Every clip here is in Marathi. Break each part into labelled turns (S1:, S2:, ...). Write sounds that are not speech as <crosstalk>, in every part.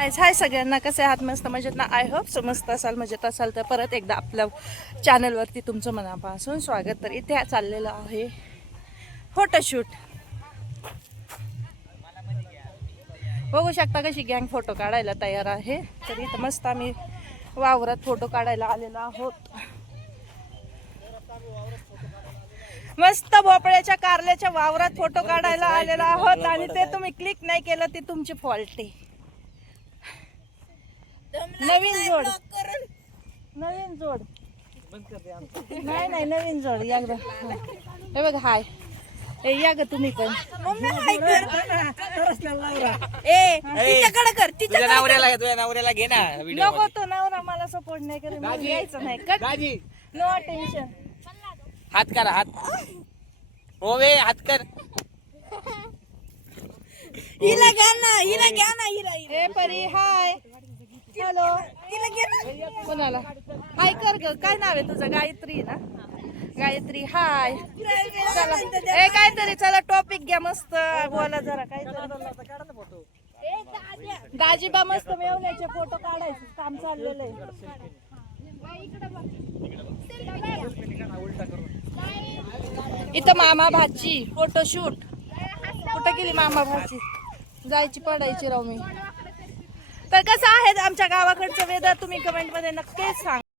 S1: हाय हाय सगळ्यांना. कसे आहात? मस्त मजेत ना? आय होप सो मस्त असाल मजेत असाल. तर परत एकदा आपल्या चॅनलवरती तुमचं मनापासून स्वागत. तर इथे चाललेलं आहे फोटोशूट बघू शकता कशी गँग फोटो काढायला तयार आहे. तर इथं मस्त आम्ही वावरात फोटो काढायला आलेलो आहोत. मस्त भोपळ्याच्या कारल्याच्या वावरात फोटो काढायला आलेलो आहोत. आणि ते तुम्ही क्लिक नाही केलं ते तुमची फॉल्ट आहे. नवीन जोड. नवीन जोड. नाही नाही नवीन जोड. या ग. हे बघ हाय. ए या ग तुम्ही पण.
S2: ए तिच्याकडे कर
S3: तुझ्या नवऱ्याला तुझ्या नवऱ्याला घे ना व्हिडिओ
S1: नको तो नवरा मला सपोर्ट नाही करत मला घ्यायचं नाही. कट.
S3: दाजी.
S1: नो टेन्शन
S3: हात करा हात. होवे हात कर.
S2: हिला घ्या ना हिला घ्या ना हिला हिला.
S1: ए परी हाय. कोणाला? हाय कर ग. काय नाव आहे तुझं? गायत्री ना? गायत्री हाय. चला. ए काहीतरी चला टॉपिक घ्या मस्त. बोला जरा काहीतरी. दाजीबा मस्त मेवण्याचे फोटो काढायचे. काम चाललेलं आहे. इथं मामा भाजी फोटोशूट कुठं गेली मामा भाजी जायची पडायची राव मी. तर कसं आहे आमच्या गावाकडचं वेदर तुम्ही कमेंटमध्ये नक्कीच सांगा.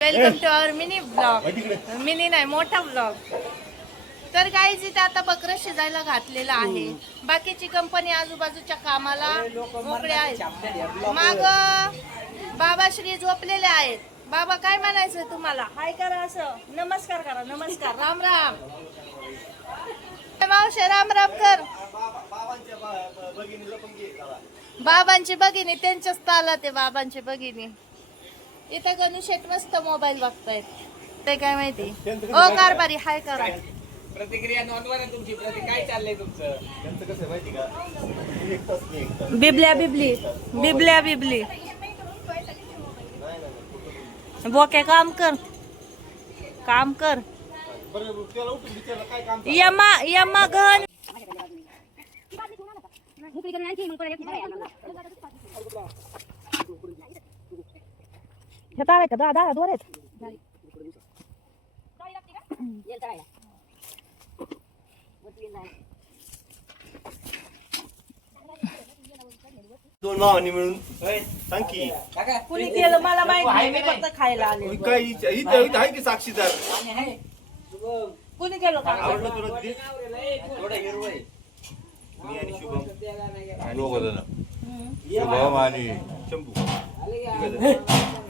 S1: Welcome to our mini blog mini नाही मोठा ब्लॉग तर काही इथे आता बकरं शिजायला घातलेलं आहे. बाकीची कंपनी आजूबाजूच्या कामाला मोकळे आहेत. माग बाबा श्री झोपलेले आहेत. बाबा काय म्हणायचं तुम्हाला? हाय करा असं. नमस्कार करा नमस्कार. <laughs> राम राम. मावशे राम राम कर. बाबांची भगिनी त्यांच्याच ताला ते बाबांची भगिनी इथं गणू शेट मस्त मोबाईल बघतायत. ते काय माहिती? ओ कारभारी हाय करा.
S3: प्रतिक्रिया नोंदवा तुमची प्रति काय चाललंय तुमचं?
S4: त्यांचं कसं आहे माहिती का?
S1: बिबल्या बिबली बिबल्या बिबली. बोके काम कर. काम कर.
S4: बरं त्याला उठून विचारलं काय काम
S1: यमा यमा घन हे का? दादा दोरेत.
S4: दोन भावांनी मिळून. सांग की.
S1: कुणी केलं? मला माहीत नाही. मी फक्त खायला आले.
S4: काय इथं इथं इथं आहे की साक्षीदार?
S1: कुणी केलं का
S4: आवडलं तुला ते? मी आणि शुभम.
S5: दोघं जण. शुभम आणि
S4: शंभू.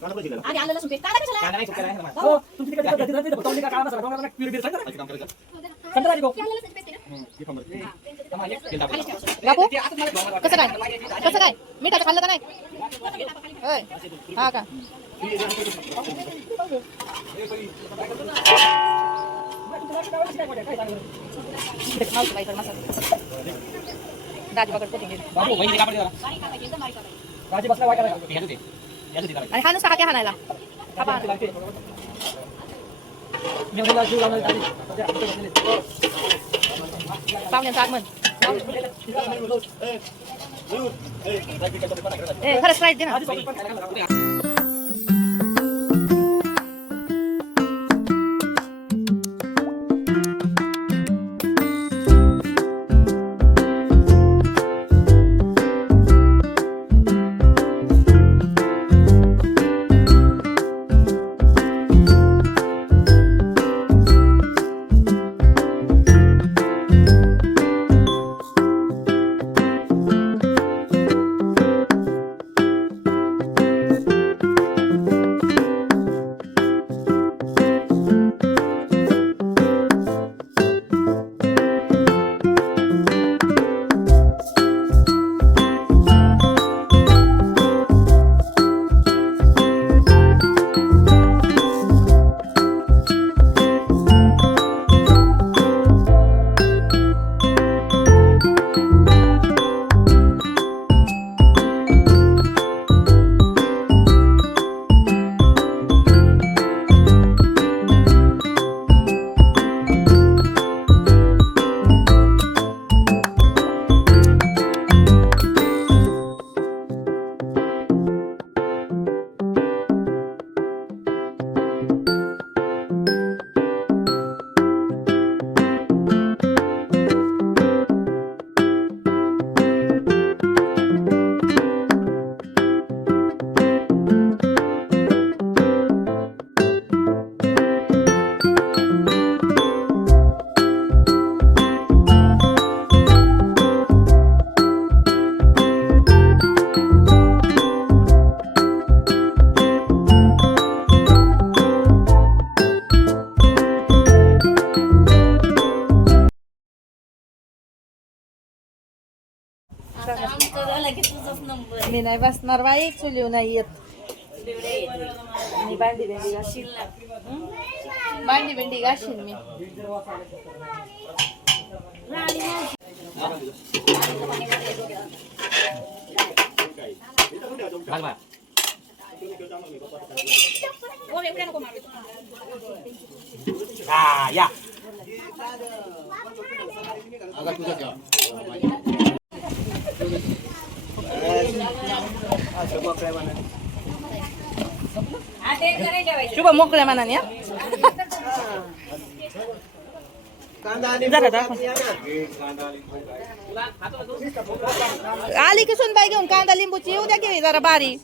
S4: हा
S1: थोडा बापू कसं काय कसं काय मिठाचं खाल्लं का नाही होय हा का दाजी बघत आणि हा नुसता हा हाणायला. पाहुण्यांचं आगमन. खरंच राईट दे ना. मी नाही बसणार बाई चुलीव नाही येत. मी भांडी भेंडी घाशील भांडी भेंडी घाशील मी.
S3: हा या.
S1: शुभ मोकळ्या मनाने आली की सुनबाई घेऊन कांदा लिंबूची. येऊ द्या की जरा बारी.